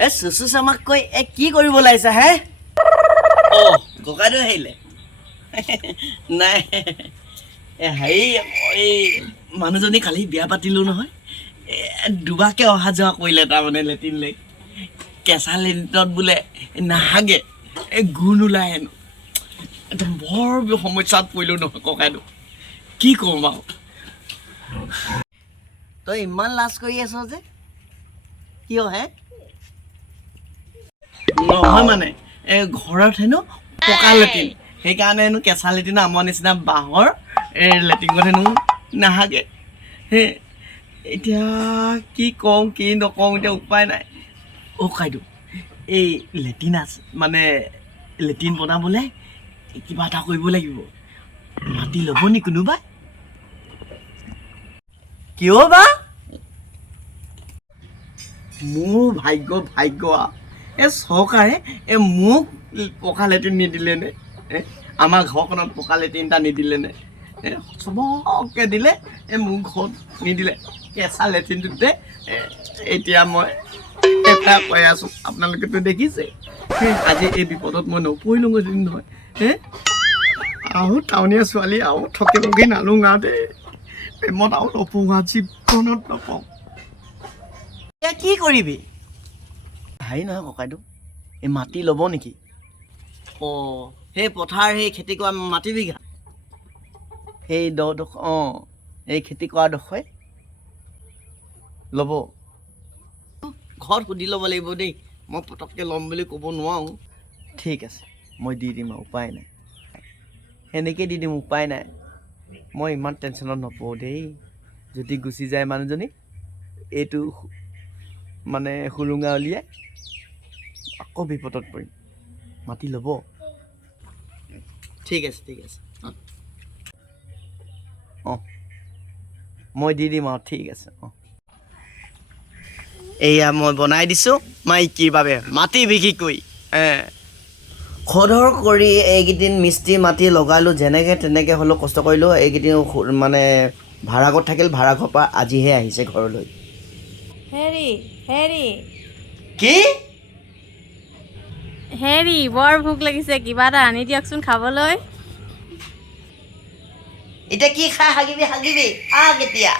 এ চুচু চামাক কৈ কি কৰিব লাগিছে হে অ ককাইদেউ আহিলে নাই হেৰি এই মানুহজনী কালি বিয়া পাতিলোঁ নহয় দুবাৰকৈ অহা যোৱা কৰিলে তাৰমানে লেট্ৰিনলৈ কেঁচা লেট্ৰিনত বোলে নাহাগে এই গুণ ওলাই হেনো একদম বৰ সমস্যাত পৰিলোঁ নহয় ককাইদেউ কি ক'ম আৰু তই ইমান লাজ কৰি আছ যে কিয় হে নহয় মানে এই ঘৰত হেনো পকা লেট্ৰিন সেইকাৰণে হেনো কেঁচা লেট্ৰিন আমাৰ নিচিনা বাঁহৰ এই লেট্ৰিনত হেনো নাহাগে হে এতিয়া কি কওঁ কি নকওঁ এতিয়া উপায় নাই অ' ককাইদেউ এই লেট্ৰিন আছে মানে লেট্ৰিন বনাবলৈ কিবা এটা কৰিব লাগিব মাটি ল'ব নি কোনোবা কিয় বা মোৰ ভাগ্য এই চৰকাৰে এই মোক পকা লেট্ৰিন নিদিলে নে আমাৰ ঘৰখনত পকা লেট্ৰিন এটা নিদিলে নে চবকে দিলে এই মোৰ ঘৰত নিদিলে কেঁচা লেট্ৰিনটোতে এতিয়া মই এটা কৈ আছোঁ আপোনালোকেতো দেখিছে আজি এই বিপদত মই নপৰিলোঁগৈ যদি নহয় আৰু টাউনীয়া ছোৱালী আৰু ঠকিবগৈ নানো দেই প্ৰেমত আৰু নপওঁ জীৱনত নপওঁ এতিয়া কি কৰিবি হেৰি নহয় ককাইদেউ এই মাটি ল'ব নেকি অঁ সেই পথাৰ সেই খেতি কৰা মাটি বিঘা সেই দডোখৰ অঁ এই খেতি কৰাডোখৰে ল'ব ঘৰত সুধি ল'ব লাগিব দেই মই পটককৈ ল'ম বুলি ক'ব নোৱাৰোঁ ঠিক আছে মই দি দিম আৰু উপায় নাই সেনেকৈ দি দিম উপায় নাই মই ইমান টেনশ্যনত নপৰোঁ দেই যদি গুচি যায় মানুহজনী এইটো মানে সুৰুঙা উলিয়াই আকৌ বিপদত পৰিম মাটি ল'ব ঠিক আছে অঁ মই দি দিম আৰু ঠিক আছে অঁ এয়া মই বনাই দিছোঁ মাইকীৰ বাবে মাটি বিক্ৰী কৰি খৰধৰ কৰি এইকেইদিন মিস্ত্ৰী মাটি লগালোঁ যেনেকৈ তেনেকৈ হ'লেও কষ্ট কৰিলোঁ এইকেইদিন মানে ভাড়াঘৰত থাকিল ভাড়াঘৰৰ পৰা আজিহে আহিছে ঘৰলৈ কি হেৰি বৰ ভোক লাগিছে কিবা এটা আনি দিয়কচোন খাবলৈ এতিয়া কি খাই হাগিবি কেতিয়া